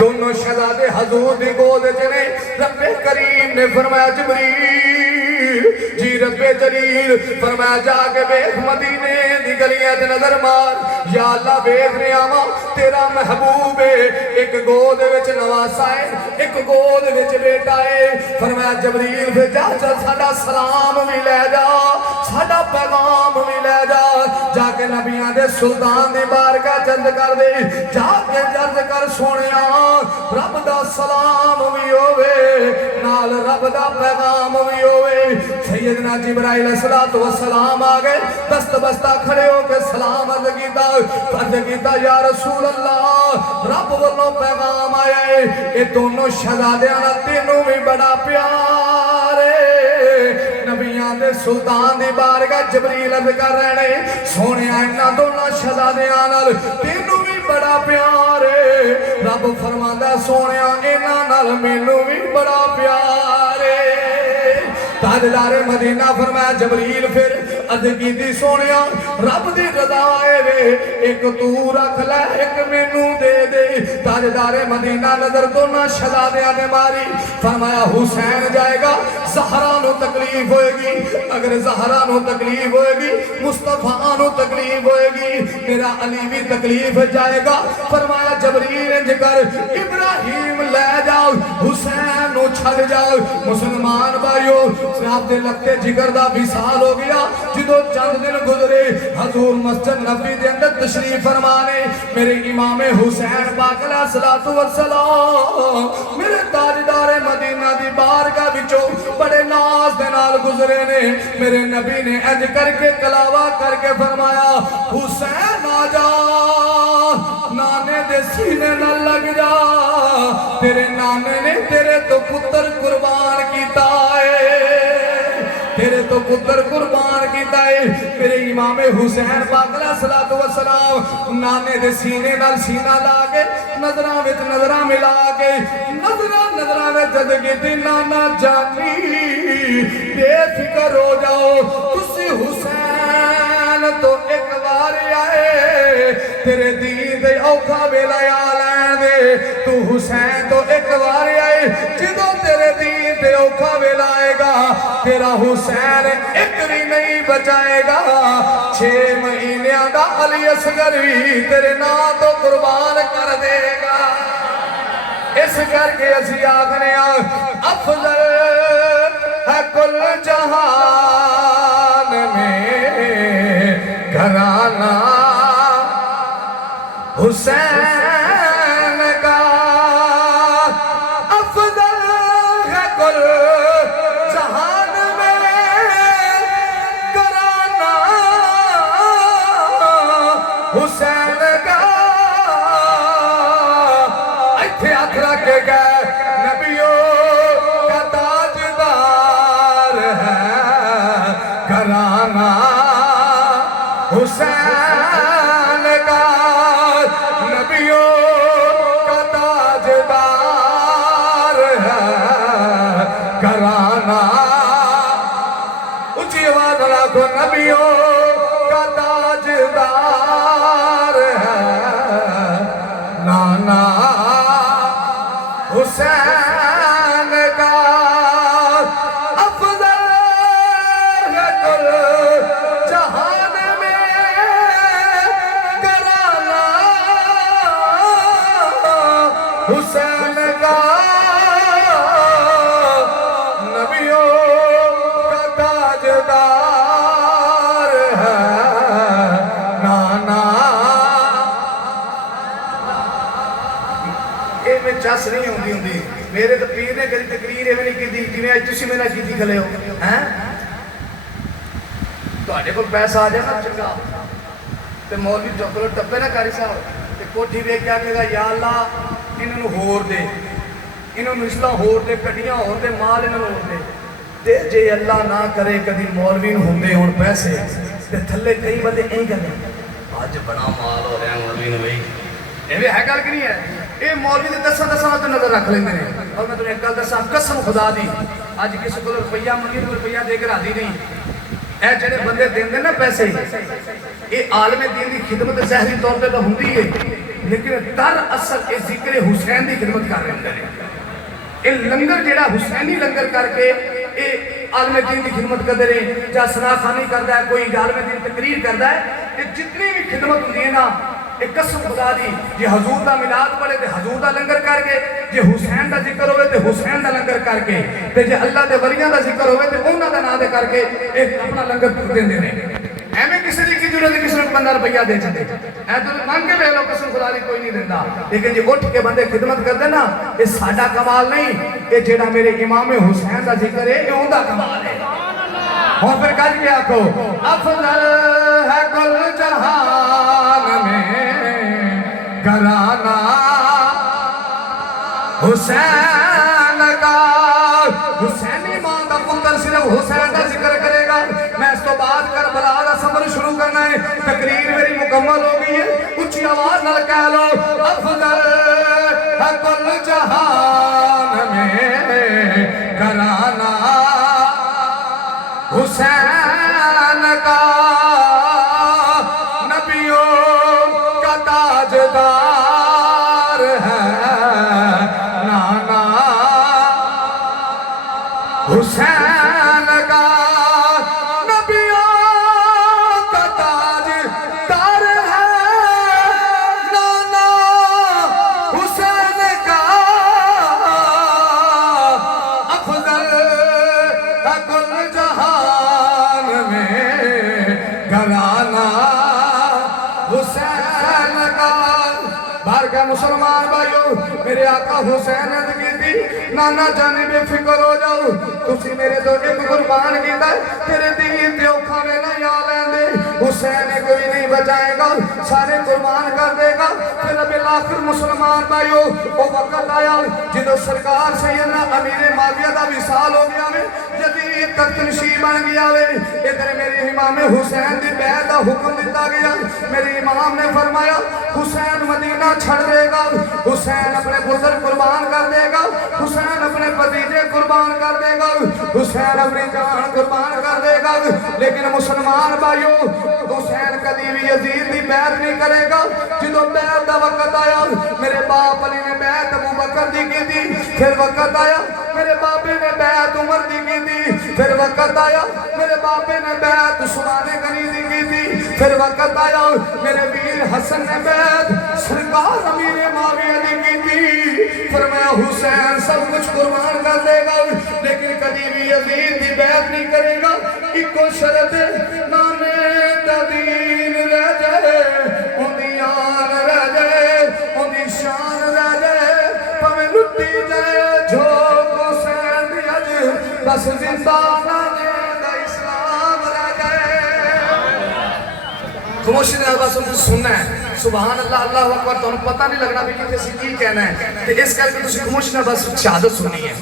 دونوں شہزادے حضور دی گود چنے رب کریم نے فرمایا جبریل جی رب جلیل فرمایا جا کے بیخ مدینے دی گلیاں تے نظر مار یا اللہ بیخ نیاما تیرا محبوب ہے ایک گود وچ نواسا ہے ایک گود وچ بیٹا ہے فرمایا جبریل پھر جا چل ساڈا سلام بھی لے جا ساڈا پیغام بھی لے جا جا کے نبیاں دے سلطان دی بارگاہ چند کر دے جا کے جرد کر سونیا رب دا سلام بھی ہوئے نال رب دا پیغام بھی ہوئے سیدنا جبرائیل السلام آگئے دست بستہ کھڑے ہو کے سلام عرض کیتا یا رسول اللہ رب والوں پیغام آیا ہے یہ دونوں شہزادیاں تینوں بھی بڑا پیار ہے نبیاں دے سلطان دی بارگاہ جبریل عرض کر رہے ہیں سونے آئینا دونوں شہزادیاں تینوں بھی بڑا پیار ہے رب فرماندہ سونے آئینا نال مینوں بھی بڑا پیار ہے تاجدار مدینہ فرمایا جبریل پھر عرض کیتی سونیا رب دی رضا ہے وے ایک تو رکھ لے ایک مینوں دے دے تاجدار مدینہ نظر دونوں شہزادیاں نے ماری فرمایا حسین جائے گا زہرا نو تکلیف ہوئے گی اگر زہرا نو تکلیف ہوئے گی مصطفیٰ نو تکلیف ہوئے گی میرا علی بھی تکلیف جائے گا فرمایا جبریل انج کر ابراہیم لے جاؤ حسین نو چھڑ جاؤ مسلمان بھائیو آپ دے لگتے جگر دا وصال ہو گیا جدو چند دن گزرے حضور مسجد نبی دے اندر تشریف فرمانے میرے امام حسین پاک علیہ السلام میرے تاجدار مدینہ دی بارگاہ وچوں بڑے ناز دے نال گزرے نے میرے نبی نے انج کر کے کلاوہ کر کے فرمایا حسین آجا نانے دے سینے نہ لگ جا تیرے نانے نے تیرے تو پتر قربان کیتا ہے تیرے تو پتر قربان کیتا ہے میرے امام حسین پاک علیہ السلام نانے دے سینے نال سینہ لاگے نظرہ وچ نظرہ ملا کے نظرہ وچ جد کی نانا جانی بے فکر ہو جاؤ تسی حسین تو ایک بار آئے تیرے دین دے اوکھا ویلا یا لین دے تو حسین تو ایک بار آئے جدو تیرے دین دے اوکھا ویلا آئے گا تیرا حسین ایک بھی نہیں بچائے گا 6 مہینے دا علی اصغر بھی تیرے نام تو قربان کر دے گا اس کر کے اسی آگنے افضل ہے کل جہان میں گھرانہ حسین کا افضل ہے کل جہان میں گھرانہ حسین کا ایتھے ہاتھ رکھ کے گئے نبیوں کا تاجدار ہے گھرانہ حسین کا نبیوں کا تاجدار ہے گھرانہ اونچی آواز رکھو نبیوں کا تاجدار ہے نانا حسین کا افضل ہے کل جہان میں گھرانہ حسین کا نبیوں کا تاجدار ہے نانا یہ میں چس نہیں ہوندی میرے تو پیر نے کری تقریر ایویں نہیں کی جویں اج تسی میرے نال کیتی کھلے ہو ہیں تواڈے کول پیسہ آ جائے نا چنگا تے مولوی چوکلٹ ٹپے نہ کاری صاحب تے کوٹھی ویکھ کے آکھے گا یا اللہ انہاں نوں ہور دے انہاں نوں اس طرح ہور دے کڈیاں ہور دے مال انہاں نوں ہور دے تے جے اللہ نہ کرے کدی مولوی نوں ہوندے ہون پیسے تے تھلے کئی بندے ایں کہندے اج بڑا مال ہو رہا مولوی نوں بھائی ایویں ہے گل کہ نہیں ہے یہ مولوی نے دساں تو نظر رکھ لیندے نے اور میں تمہیں ایک گل دساں قسم خدا دی اج کسی کو روپیہ منگی روپیہ دے کے راضی نہیں اے جڑے بندے دیندے نا پیسے یہ عالم دین دی خدمت ظاہری طور پہ تو ہوندی ہے لیکن در اصل یہ ذکر حسین کی خدمت کر رہے ہیں. یہ لنگر جڑا حسینی لنگر کر کے یہ عالم دین کی خدمت کرتے رہے, جا سنا خانی کرتا ہے, کوئی عالم دین تقریر کرتا ہے, یہ جتنی بھی خدمت ہوتی ہے نا, ایک قسم خدا دی, جی حضور دا ملاد پڑھے تے حضور دا لنگر کر کے, جی حسین دا ذکر ہوئے تے حسین دا لنگر کر کے, تے جی اللہ دے ولیاں دا ذکر ہوئے تے انہاں دا نام دے کر کے ایک اپنا لنگر دے دے رہے. ایویں کسی دی کی ضرورت کسی کو 15 روپیہ دے چھتے, اے تو مانگ کے لے لو, قسم خدا دی کوئی نہیں دیتا. لیکن جی اٹھ کے بندے خدمت کرتے نا, یہ ساڈا کمال نہیں, یہ جیڑا میرے امام حسین دا ذکر ہے, یہ ان دا کمال ہے. اور پھر کل کیا کو افضل ہے کل جہان میں گھرانہ حسین کا. حسینی ماں دا پتر صرف حسین دا ذکر کرے گا. میں اس تو بعد کربلا دا سفر شروع کرنا ہے, تقریر میری مکمل ہو گئی ہے, اچھی آواز نہ کہہ لو افضل ہے کل جہان میں گھرانہ حسین کا. نبیوں کا تاجدار ہے نانا حسین کا. نبیوں کا تاجدار ہے نانا حسین کا. افضل ہے کل جہان میں گھرانہ حسین کا. باہر کا مسلمان بھائیو, میرے آقا حسین نے کی تھی نانا جانے بے فکر ہو جاؤ, تسی میرے تو ایک قربان کیتا ہے, تیرے دین تے اوکھا میں نہ یا لیندے. حسین کوئی نہیں بچائے گا, سارے قربان کر دے گا. پھر اب آخر مسلمان بھائیو وہ وقت آیا جدو سرکار سیدنا امیر معاویہ دا وصال ہو گیا وے, جدید تخت نشین بن گیا وے. ادھر میرے امام حسین دی بیعت دا حکم دیتا گیا. میرے امام نے فرمایا حسین مدینہ چھڑ دے گا, حسین اپنے بزرگ قربان کر دے گا, حسین اپنے بھتیجے قربان کر دے گا, حسین اپنی جان قربان کر دے گا. لیکن مسلمان بھائیو حسین کبھی بھی یزید دی بیعت نہیں کرے گا. جدو بیعت دا وقت آیا میرے باپ علی نے بیعت ابو بکر دی کی تھی, پھر وقت آیا میرے باپے نے بیعت عمر دی کی تھی, پھر وقت آیا میرے باپے نے بیعت عثمان غنی دی کی تھی, پھر وقت آیا میرے ویر حسن نے بیعت سرکار امیر معاویہ دی کی تھی. فرمایا حسین سب کچھ قربان کر دے گا, لیکن کبھی بھی یزید دی بیعت نہیں کرے گا. ایک شرط نانے دا دین رہ جائے, ان دی آن رہ جائے, ان دی شان رہ جائے, پمیں لٹی جائے جھوک حسین دی اج, بس زندہ نانے دا اسلام رہ جائے. خاموشی نے بس سننا ہے سبحان اللہ اللہ اکبر, تو انہوں پتہ نہیں لگنا بھی کتے سے کی کہنا ہے, تو اس کر کے تسی خاموشی نے بس شہادت سننی ہے.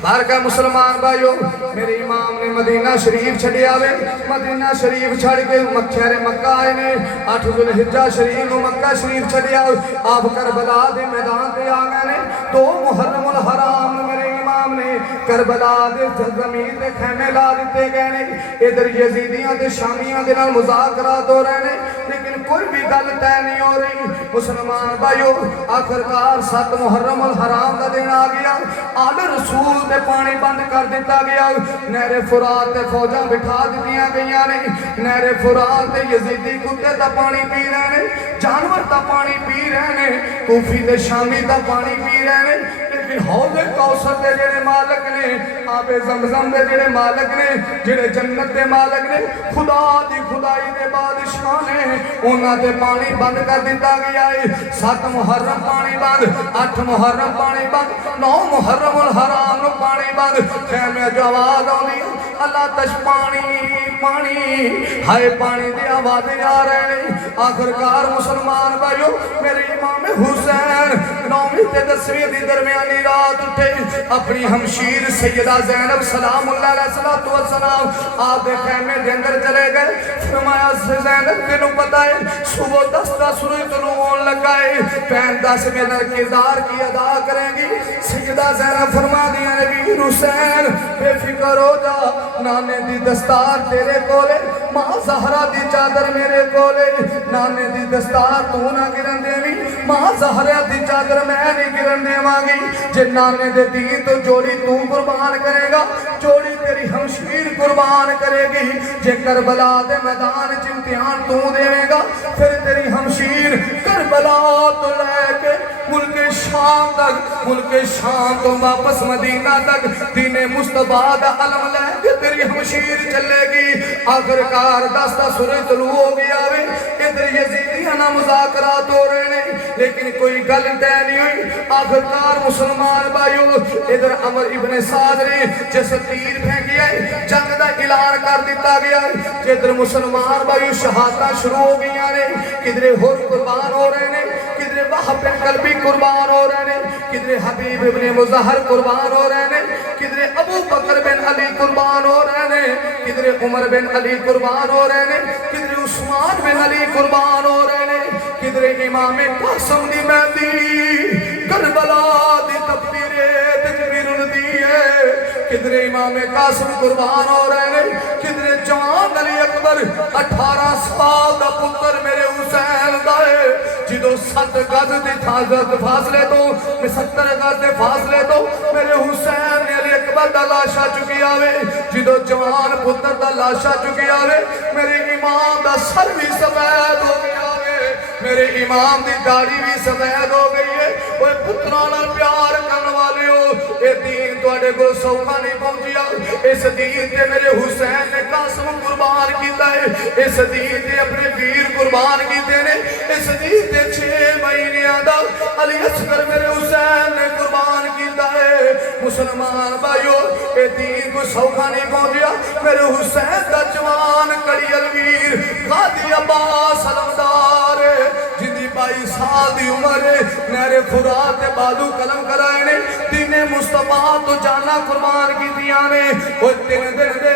باہر کا مسلمان بھائیو, میرے امام نے مدینہ شریف چھڑی آوے, مدینہ شریف چھڑ کے شہر مکہ آئے نے, 8 ذوالحجہ شریف مکہ شریف چھڑی آوے, آپ کربلا دے میدان دے آگئے نے. 2 محرم الحرام میرے امام نے کربلا دے زمین دے خیمے لا دیتے گئے نے. ادھر یزیدیاں دے شامیاں دے نال مذاکرات ہو رہے نے, لیکن کوئی بھی گل طے نہیں ہو رہی. مسلمان بھائیو آخرکار 7 محرم الحرام کا دن آ گیا, آل رسول دے پانی بند کر دیتا گیا. نہر فرات تے فوجاں بٹھا دیتیاں گئیاں نے, نہر فرات تے یزیدی کتے دا پانی پی رہے نے, جانور دا پانی پی رہے نے, کوفی تے شامی دا پانی پی رہے نے. لیکن حوض کوثر دے جڑے مالک نے, آب زمزم دے جڑے مالک نے, جڑے جنت دے مالک نے, خدا دی خدائی دے بادشاہ نے, انہاں تے پانی بند کر دیتا گیا ہے. 7 محرم پانی بند, 8 محرم پانی بند, 9 محرم الحرام نو پانی بند. خیمے جو آواز آنی اللہ تش پانی پانی, ہائے پانی دی آوازیں آ رہے ہیں. آخرکار مسلمان بھائیو میرے امام حسین 9ویں تے 10ویں دی درمیانی رات اٹھے, اپنی ہمشیر سیدہ زینب سلام اللہ علیہ السلام آپ دے خیمے دے اندر چلے گئے. فرمایا زینب تینوں پتہ ہے صبح 10 سورج طلوع ہون لگا ہے, 10 میں کردار کی ادا کریں گی. سیدہ زینب فرما دیا نبی حسین بے فکر ہو جا, نانے دی دستار تیرے کولے, ماں زہرا دی چادر میرے کولے, نانے دی دستار تو نہ گرن دے بھی, मां ज़हरा दी चादर मैं नहीं गिरन देवांगी। जे नाने दे दीन तो जोड़ी तू कुर्बान करेगा, जोड़ी तेरी हमशीर कुर्बान करेगी। जे करबला दे मैदान च इम्तिहान तू देवेगा, फिर तेरी हमशीर करबला तो लेके मुल्क शाम तक, मुल्क शाम तो वापस मदीना तक दीने मुस्तफा दा अलम लेके तेरी हमशीर चलेगी। आखिरकार दस्ता सूरज तलू हो गया वे, इधर यजीदियां ना मुज़ाकरात हो रहे ने, लेकिन कोई गल तय नहीं हुई। आखिरकार मुसलमान भाइयों, इधर अमर इब्ने साद ने जिस तीर फेंकिया है, जंग दा ऐलान कर दिता गया है। इधर मुसलमान भाइयों शहादतां शुरू हो गई ने, किधरे होर कुर्बान हो रहे ने, किधरे वहाब बिन कल्बी कुर्बान हो रहे ने, किधरे हबीब इब्ने मुज़हर कुर्बान हो रहे ने, किधरे अबू बकर बिन अली कुर्बान हो रहे ने, किधरे उमर बिन अली कुर्बान हो रहे ने, किधरे उस्मान बिन अली कुर्बान हो रहे ने, किधरे इमाम कासिम दी मेहदी करबला दी तकबीर दी है, किधरे इमाम कासिम कुर्बान हो रहे ने, किधरे जवान अली अकबर 18 साल दा पुत्र मेरे हुसैन दा है, जिदों 7 गज दे फासले तो 70 गज दे फासले तो मेरे हुसैन ने अली अकबर दा लाशा चुकी आवे, जिदों जवान पुत्र दा लाशा चुकी आवे, मेरे इमाम दा सर भी सफेद हो गया, मेरे इमाम दी दाढ़ी भी सफेद हो गई है। ओए पुत्रां नाल प्यार करने वाले हो, ये दीन तुहाडे कोल सौखा नहीं पहुंचिया। इस दीन ते मेरे हुसैन ने कासिम कुर्बान कीता है, इस दीन ते अपने वीर कुर्बान कीते ने, इस दीन ते 6 महीनों दा अली असगर मेरे हुसैन ने कुर्बान कीता है। मुसलमान भाइयों, ये दीन को सौखा नहीं पहुंचिया। मेरे हुसैन दा जवान कड़ियल वीर गाजी अब्बास अलमदार जिंदी 22 साल दी उम्र नहरे फुरात ते बाजू कलम कराए ने, दीने मुस्तफा तो जाना कुर्बान कीतियां ने। ओ 3 दिन दे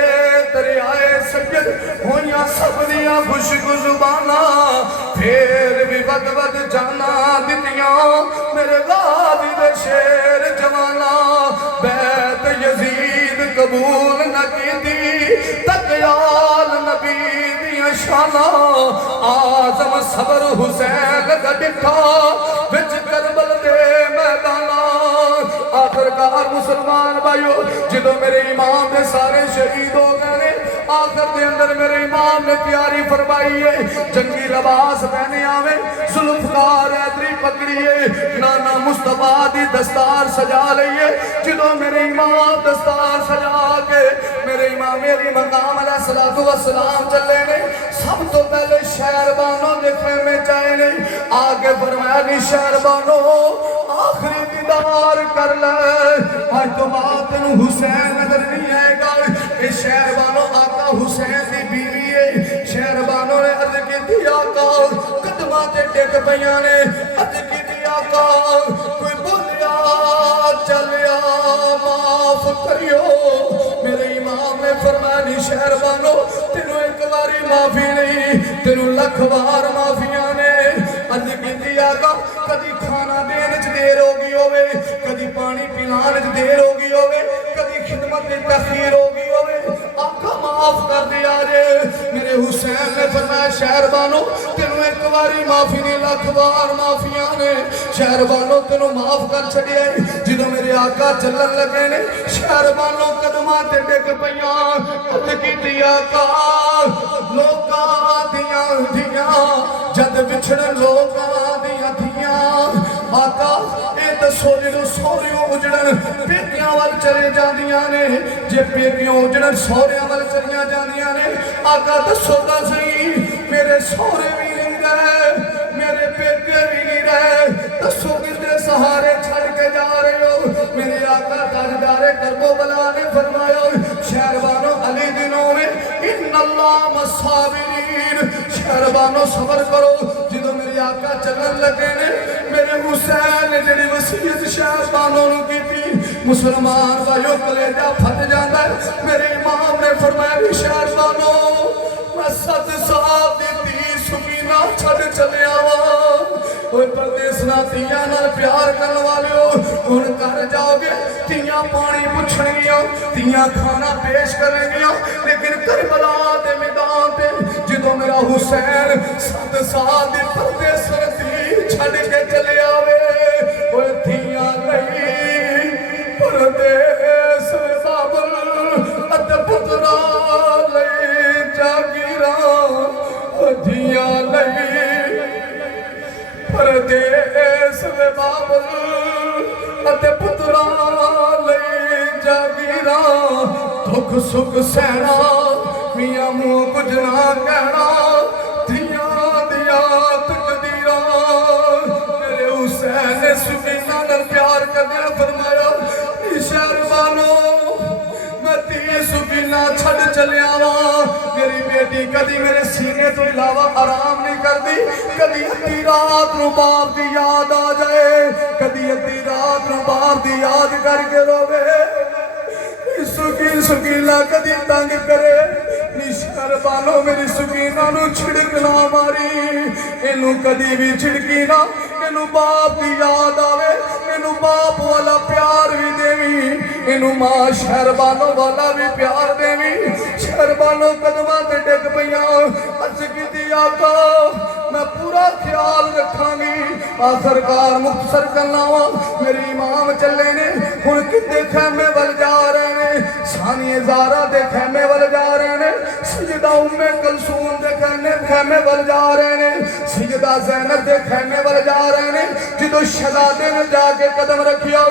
दरियाए सज्जद होइयां सब दियां खुशक जुबाना, फिर भी बद जाना दितियां मेरे गाजी दे शेर जवाना। बैत यजीद कबूल न कीती तकयाल नबी दियां शाना, आजम सबर हुसैन दा डिठा विच करबल दे मैदाना। आखिरकार मुसलमान भाइयों, जदों मेरे इमाम दे सारे शहीद हो गए ने, आखिर दे अंदर मेरे इमाम ने तैयारी फरमाई है, जंगी लिबास पहने आवे, जुल्फकार हैदरी पकड़िए, नाना मुस्तफा दी दस्तार सजा लईए। जदों मेरे इमाम दस्तार सजा के मेरे इमाम अली मकाम अलैहिस्सलातु वस्सलाम चले ने, सब तो पहले शहरबानों दे खेमे चाहे ने, आगे फरमाया नी शहरबानों आखिरी दीदार कर ले, आज तो बाद तेनू हुसैन नजर नहीं आएगा। ये शहरबानों आका हुसैन दी बीवी है। शहरबानों ने अर्ज की आका कदमां ते टिक पईयां ने, अर्ज की आका कोई बोलिया चलिया माफ करियो। मेरे इमाम ने फरमाया नी शहरबानों तेनू एक बारी माफी नहीं, तेनू लख बार माफियां ने। अर्ज की आका कदी खाना देने च देर हो गई होवे, कदी पानी पिलाने च देर हो गई होवे, कदी खिदमत में तखीर हो गई होवे, आका माफ कर दिया रे। मेरे हुसैन ने फरमाया शहरबानों तेनू एक बारी माफी नहीं लख बार माफियां ने। शहरबानों तेनू माफ कर छड़िया। जदों मेरे आका चलन लगे ने, शहरबानों कदमां ते डिग पईयां, अर्ज कीती आका लोकां दियां धियां जद विछड़न लोकां दियां धियां, आका ये दसो जो सौरियों उजड़न पेकियां वाल चले जांदियां ने, जे पेकियों उजड़न सौरियां वाल चलियां जांदियां ने, आका दसो तां सही मेरे सौरे भी नहीं रहे, मेरे पेके भी नहीं रहे, दसो किसके सहारे छड़ के जा रहे हो। मेरे आका ताजदारे करबला ने फरमाया शहरबानों अली दिनों में इन्नल्लाह मस्साबिरीन, शहरबानों सबर करो। जदों मेरे आका चलन लगे ने, मेरे हुसैन ने जिहड़ी वसीयत शहरबानों नूं कीती, मुसलमान भाइयों कलेजा फट जाता है। मेरे इमाम ने फरमाया शहरबानों मैं 7 साल दी धी सुकीना छड़ चलिया वा। कोई परदेस ना तियां नाल प्यार करने वाले हो, हुण घर जाओगे तियां पानी पुछणगियां, तियां खाना पेश करेंगियां, लेकिन करबला दे मैदान ते जदों मेरा हुसैन 7 साल दी परदेस दी छड़ के अते पुत्रां लई जागीरां दुख सुख सहना मियां मूंह कुछ ना कहना धियां दियां तकदीरां मेरे हुसैन ने सुकीना नाल प्यार करदियां फरमाया शहरबानो मैं धी सुकीना छड़ चलिया वां मेरी बेटी कदी मेरे सीने तो इलावा आराम नहीं करती कदी अद्धी रात नूं बाप दी याद आ जाए कदी अद्धी रात नूं बाप दी याद करके रोवे सुकीना कदी तंग करे निशरबानो मेरी सुकीना नूं छिड़क ना मारी इनू कदी भी छिड़की ना इनू बाप की याद आवे इनू बाप वाला प्यार भी देवी इनू मां शहरबानो वाला भी प्यार देवी शहरबानो कदमां ते डिग पईयां अर्ज कीती आका मैं पूरा ख्याल रखांगी आखिरकार मुख्तसर करना वा मेरे इमाम चले ने हुण किते खैमे वल जा रहे ने सानिए ज़ारा दे खैमे वल जा रहे ने सैयदा उम्मे कलसूम दे खैमे वल जा रहे ने सैयदा ज़ैनब दे खैमे वल जा रहे ने जदों शहजादे ने जाके कदम रखिया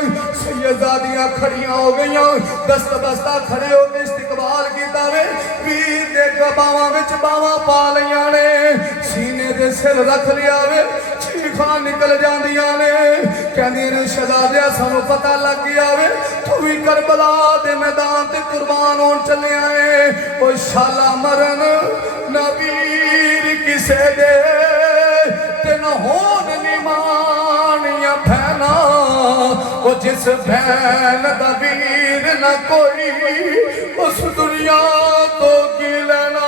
सैयदादियां खड़ियां हो गईयां दस्त दस्ता खड़े हो के इस्तकबाल कीता वे वीर दे बावां विच बावां पा लईयां ने सीने दे सिर रख लिया वे चीखां निकल जांदियां ने कहंदियां ने शहजादिया सानू पता लग गया वे तू भी करबला दे मैदान ते कुर्बान होण चले आए ओ शाला मरन ना वीर किसे दे ते न होण निमानियां भैना ओ जिस भैन दा वीर न कोई उस दुनिया तो की लेना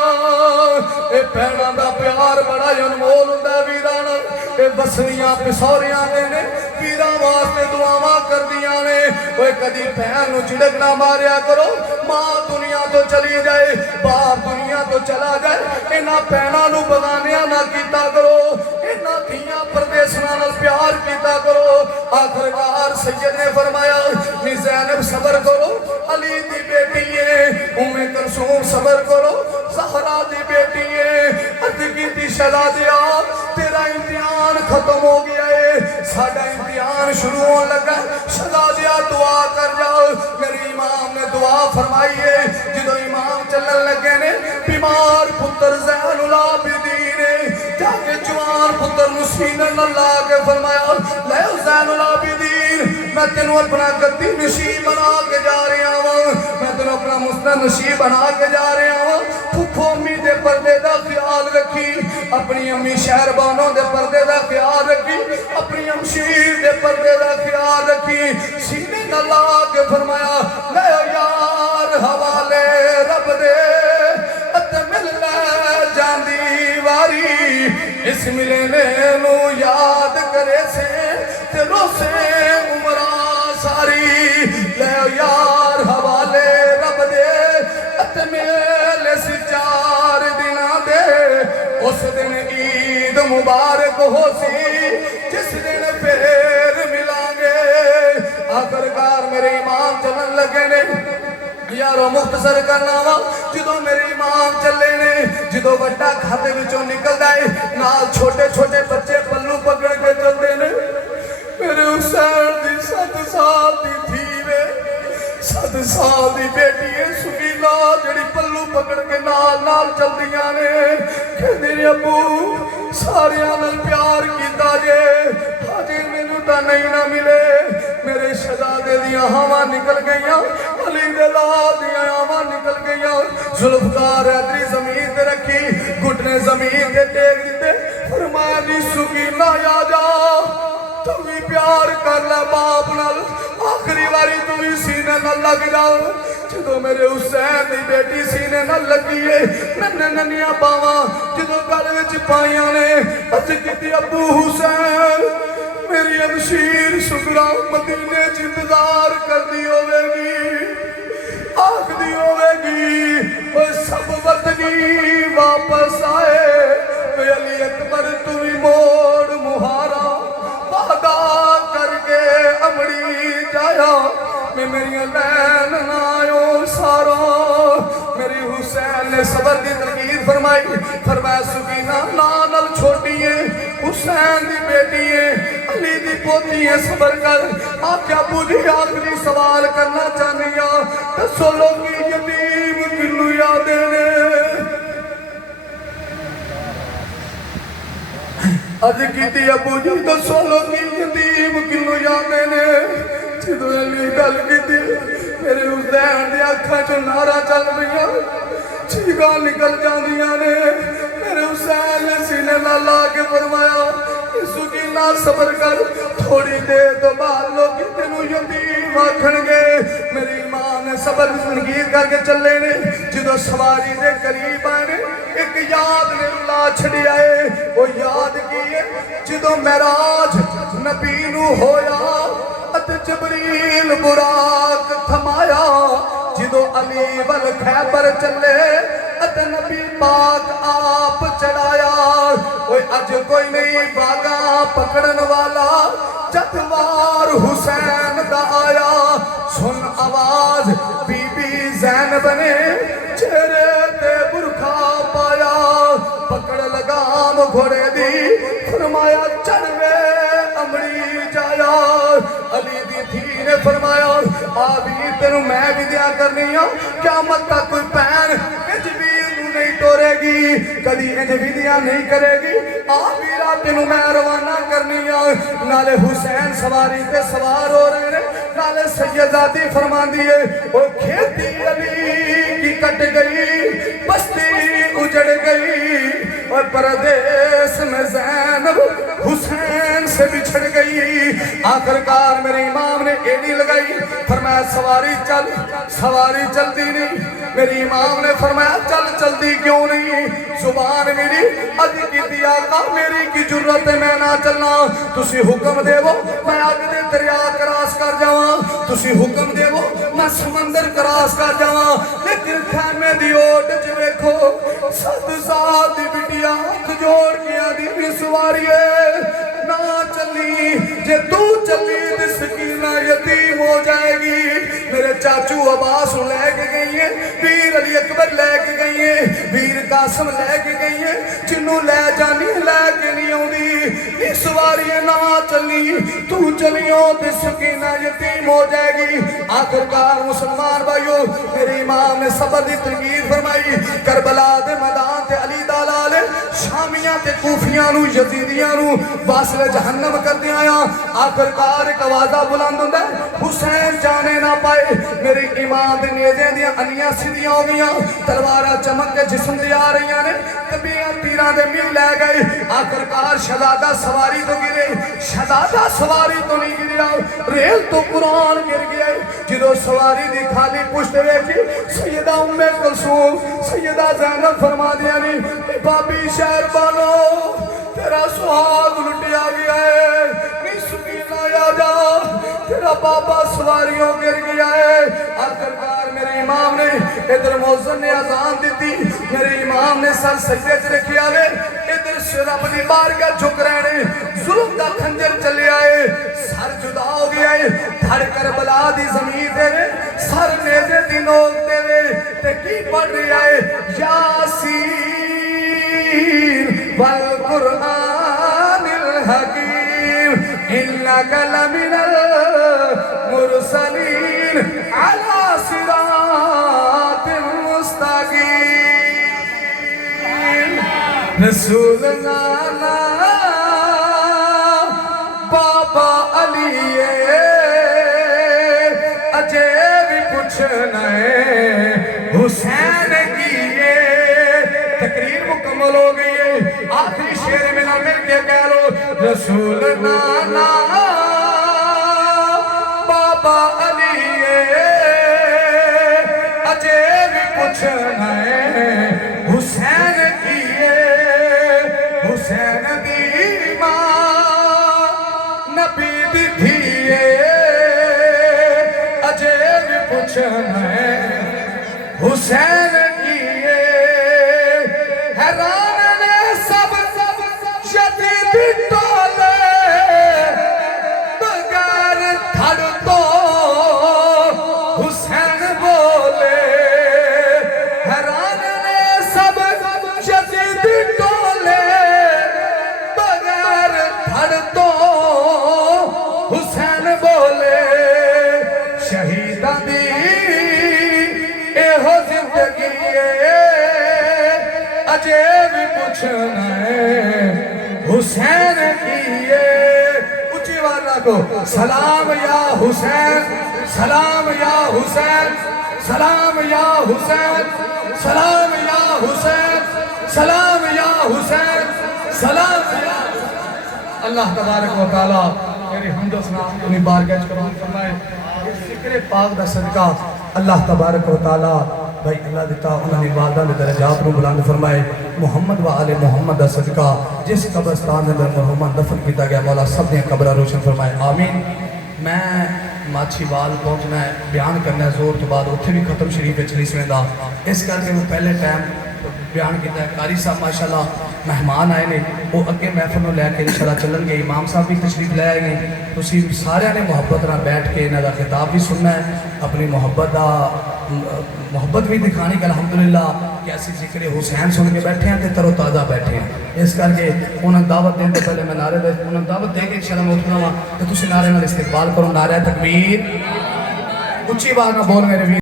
ए भैना दा प्यार बड़ा अनमोल हुंदा वीरां नाल ए बसनियां पिसौरियां ने वीरां वास्ते दुआवां करदियां ने ओए कदी भैन नूं झिड़क ना मारिया करो मां दुनिया तो चली जाए बाप दुनिया तो चला जाए इन्हां भैनां नूं बगानियां ना कीता करो इन्हां धीयां परदेसां नाल प्यार कीता करो आखिरकार सैयद ने फरमाया नी ज़ैनब सबर करो अली दी बेटी है उम्मे कलसूम सबर करो ज़हरा दी बेटी है अर्ज़ कीती शहज़ादिया तेरा इम्तिहान खत्म हो गया है साडा इम्तिहान शुरू होने लगा शहज़ादिया दुआ कर जाओ मेरे इमाम ने दुआ फरमाई है जदों इमाम चलने लगे ने बीमार पुत्र ज़ैनुल आबिदीन ने जाके जवान पुत्र नूं सीने नाल ला के फरमाया ले ज़ैनुल आबिदीन मैं तेनू अपना गद्दी नशीब बना के जा रहा हूं मैं तेनू अपना मुस्तन नशीब बना के जा रहा हूं फुफो अम्मी दे पर्दे दा ख्याल रखी अपनी अम्मी शहरबानो दे पर्दे दा ख्याल रखी अपनी अमशीर दे पर्दे दा ख्याल रखी सीने नाल ला के फरमाया ले यार हवाले रब दे अते मिल ले जांदी वारी इस मिलने नू याद करे से ते रोसे उमरा सारी ले यार हवाले रब दे अते मेले सी 4 दिनां दे उस दिन ईद मुबारक हो सी जिस दिन फिर मिलांगे आखिरकार मेरे इमाम चलन लगे ने यारो मुख्तसर करना वा जदों मेरे इमाम चले ने जदों वड्डा खाते विचों निकलदा है नाल छोटे छोटे बच्चे पल्लू पकड़ के चलते ने मेरे हुसैन दी 7 साल दी थी वे 7 साल दी बेटी है सुकीना जेड़ी पल्लू पकड़ के नाल नाल चलदियां ने कहंदी ने अबू सारियां नाल प्यार कीता जे अजे मैनू तां नहीं ना मिले मेरे शहजादे दियां हवां निकल गईयां अली दे लाल दियां हवां निकल गईयां जुल्फकार हैदरी जमीन ते रखी घुटने जमीन ते टेक दिते फरमाया नी सुकीना आ जा तू भी प्यार कर ले बाप नाल आखिरी बारी तू भी सीने नाल लग जा जदों मेरे हुसैन दी बेटी सीने नाल लगी है नन्हे नन्हियां बावां जदों गल विच पाईयां ने अर्ज कीती अबू हुसैन मेरी अमशीर सुगरा मदीने च इंतजार करदी होवेगी आखदी होवेगी ओ सब वतनी वापस आए अली अकबर तू भी मोड़ मुहारा वादा करके अमड़ी जाया मैं मेरी लैन ना आयो सारा मेरी हुसैन ने सबर की तरकीब फरमाई फरमाया सुकीना नाल छोटी है हुसैन दी बेटी है अली दी पोती है सबर कर आख्या अबू दसो लोगी यतीम किनू जाते ने जदों अली गल की मेरे हुसैन दी अखां चों नारा चल पिया चीगां निकल जांदियां ने मेरे हुसैन ने सीने नाल ला के फरमाया सुकीना सबर कर थोड़ी देर तो बाद लोग तेनू यतीम आखणगे मेरी मां ने सबर संगीत करके चले ने जदों सवारी दे करीब आए ने एक याद ने रुला छड़िया है वो याद की है जदों महराज नबी नू होया अते जबरील बुराक थमाया जदों अली वल खैबर चले अते नबी पाक आप चढ़ाया कोई अज कोई नहीं बागा पकड़न वाला जतवार हुसैन दा आया सुन आवाज बीबी ज़ैनब ने चेहरे ते बुरखा पाया पकड़ लगाम घोड़े दी फरमाया चढ़वे अमड़ी जाया अली दी थी ने फरमाया आबी तेनू मैं विद्या करनी आ क्या मत तक कोई पैन नहीं तोड़ेगी कदी इंज विधियां नहीं करेगी आबी रात तेनू मैं रवाना करनी आ नाले हुसैन सवारी ते सवार हो रहे ने नाले सैयदादी फरमांदी है ओ खेती अली की कट गई बस्ती उजड़ गई और परदेस में ज़ैनब हुसैन से बिछड़ गई आखिरकार मेरे इमाम ने एड़ी लगाई फरमाया सवारी चलती नहीं मेरी इमाम ने फरमाया चल चलती क्यों नहीं जुबान मेरी अज की दिया का मेरी की जरूरत है मैं ना चलना तुसी हुक्म देवो मैं अग दे दरिया क्रॉस कर जावां तुसी हुक्म देवो मैं समंदर क्रॉस कर जावां लेकिन खैमे दी ओट च वेखो 7 साल दी बिटिया हाथ जोड़ के आदी सवारीए ना चली जे तू चली तो सकीना यतीम हो जाएगी मेरे चाचू अब्बास लेके गई है वीर अली अकबर लेके गई है वीर कासिम लेके गई है जिन्नू ले जानी लेके नहीं आउंदी इस बारी ना चली तू चलियो तो सकीना यतीम हो जाएगी आखिरकार मुसलमान भाइयों मेरे इमाम ने सबर दी तरकीब फरमाई करबला दे मैदान ते अली दा लाल शामियां ते कूफियां नू यजीदियां नू वासले जहन्नम कर दिया आखिरकार एक आवाज़ा बुलंद होंदा हुसैन जाने ना पाए मेरे इमाम दे नेज़े दियां अनियां सीधियां हो गईयां तलवारां चमक के जिस्म ते आ रही ने तबियां तीरां दे मिल ले गए आखिरकार शहजादा सवारी तो गिरे शहजादा सवारी तो नहीं गिरा रेल तो कुरान गिर गया जदों सवारी दी खाली पुश्त वेखी सैयदा उम्मे कुलसूम सैयदा ज़ैनब फरमा दिया नी भाभी शहर बानो तेरा सुहाग लुटिया गया है नी सुकीना आ जा तेरा बाबा सवारियों गिर गया है आखिरकार मेरे इमाम ने इधर मौज़न ने अज़ान दी थी मेरे इमाम ने सर सजदे च रखिया वे इधर रब दी बारगाह झुक रहे ने जुल्म दा खंजर चले आए सर जुदा हो गया है धड़ करबला दी ज़मीन दे वे सर नेज़े दी नोक दे वे ते की पढ़ रहा है यासीन वल कुरआनिल हकीम इन्नका लमिनल मुरसलीन अला सिरातिल मुस्तकीम रसूल नाना बाबा अली अजे भी पूछना है हुसैन की तकरीर मुकम्मल हो गई है आखिरी शेर में ना मिल के कह लो रसूल नाना बाबा अली अजे भी पूछना है हुसैन की हुसैन दी मां नबी दी थी अजे भी पूछना है हुसैन की हैरान ने सब यतीम टोले बगैर धड़ तो हुसैन बोले हैरान ने सब यतीम टोले बगैर धड़ तो हुसैन बोले शहीदां दी एहो जिंदगी अजे भी पूछना है हुसैन की کو سلام یا حسین سلام یا حسین سلام یا حسین سلام یا حسین سلام یا حسین سلام یا اللہ تبارک و تعالی میری حمد و ثنا اپنی بارگاہ وچ قبول فرمائے اس ذکر پاک دا صدقہ اللہ تبارک و تعالی بھائی اللہ دیتا انہوں نے والدہ نے درجات کو بلند فرمائے محمد و آل محمد دا صدقہ جس قبرستان اندر مرحومہ دفن کیتا گیا مولا سب نے قبرہ روشن فرمائے آمین میں ماچھی وال پہنچنا ہے بیان کرنا ہے زور تو بعد اتھے بھی ختم شریف چلی سویں دا اس کر کے وہ پہلے ٹائم بیان کیتا ہے قاری صاحب ماشاءاللہ مہمان آئے نے وہ اگے محفل میں لے کے انشاءاللہ چلن گے امام صاحب بھی تشریف لے آئے گے تو اسی سارے نے محبت نہ بیٹھ کے انہاں دا خطاب بھی سننا ہے اپنی محبت بھی دکھانی کہ الحمدللہ کہ ایسی ذکر حسین سن کے بیٹھے ہیں تر و تازہ بیٹھے ہیں اس کر کے انہوں دعوت دیں تو پہلے میں نعرے دے انہوں دعوت دیں گے انشاءاللہ میں اٹھنا ہوا تو تسی نعرے نال استقبال کرو نعرہ تکبیر اچھی بات نہ بول میرے